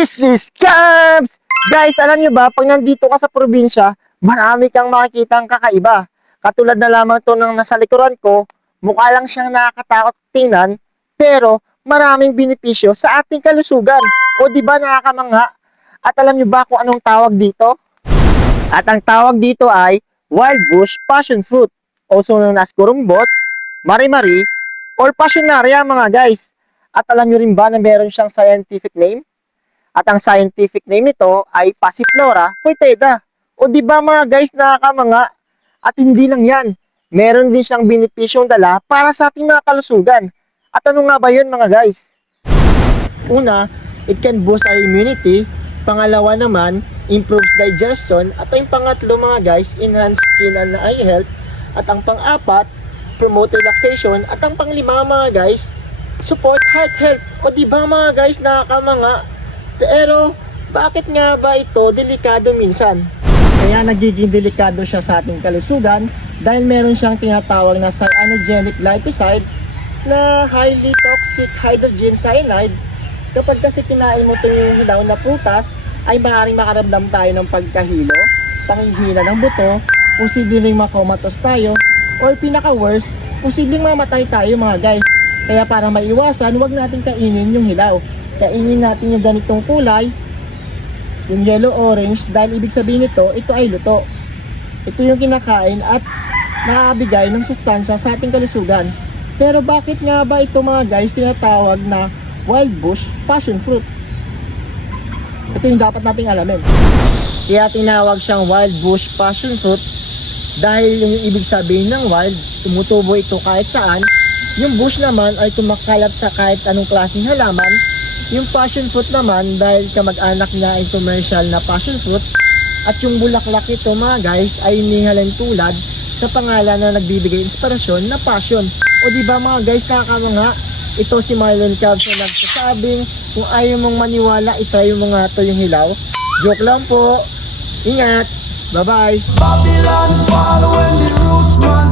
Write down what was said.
This is Camps! Guys, alam nyo ba, pag nandito ka sa probinsya, marami kang makikitang kakaiba. Katulad na lamang to ng nasa likuran ko, mukha lang siyang nakakatakot tingnan, pero maraming benepisyo sa ating kalusugan. O di ba nakakamangha? At alam nyo ba kung anong tawag dito? At ang tawag dito ay Wild Bush Passion Fruit, also known as kurumbot, mari-mari, or passionaria mga guys. At alam nyo rin ba na meron siyang scientific name? At ang scientific name nito ay Passiflora foetida. O di ba mga guys, nakakamanga? At hindi lang yan, meron din siyang benepisyong dala para sa ating mga kalusugan. At ano nga ba yun mga guys? Una, it can boost our immunity. Pangalawa naman, improves digestion. At ang pangatlo mga guys, enhance skin and eye health. At ang pang-apat, promote relaxation. At ang panglima mga guys, support heart health. O di ba mga guys, nakakamanga? Pero, bakit nga ba ito delikado minsan? Kaya nagiging delikado siya sa ating kalusugan dahil meron siyang tinatawag na cyanogenic glycoside na highly toxic hydrogen cyanide. Kapag kasi kinain mo itong yung hilaw na prutas, ay maaaring makaramdam tayo ng pagkahilo, panghihina ng buto, posibleng makomatos tayo, or pinaka-worst, posibleng mamatay tayo mga guys. Kaya para maiwasan, huwag natin kainin yung hilaw. Kainin natin yung ganitong kulay, yung yellow-orange, dahil ibig sabihin nito, ito ay luto. Ito yung kinakain at nakakabigay ng sustansya sa ating kalusugan. Pero bakit nga ba ito mga guys tinatawag na wild bush passion fruit? Ito yung dapat nating alamin. Kaya tinawag siyang wild bush passion fruit dahil yung ibig sabihin ng wild, tumutubo ito kahit saan. Yung bush naman ay kumakalap sa kahit anong klaseng halaman. Yung passion fruit naman, dahil kamag-anak niya ay commercial na passion fruit, at yung bulaklak ito mga guys ay inihalin tulad sa pangalan na nagbibigay inspirasyon na passion. O di ba mga guys, nakakamangha? Ito si Marlon Cabs na nagsasabing kung ayaw mong maniwala, itry mo nga ito yung hilaw. Joke lang po. Ingat. Bye bye. Babylon fall when the roots man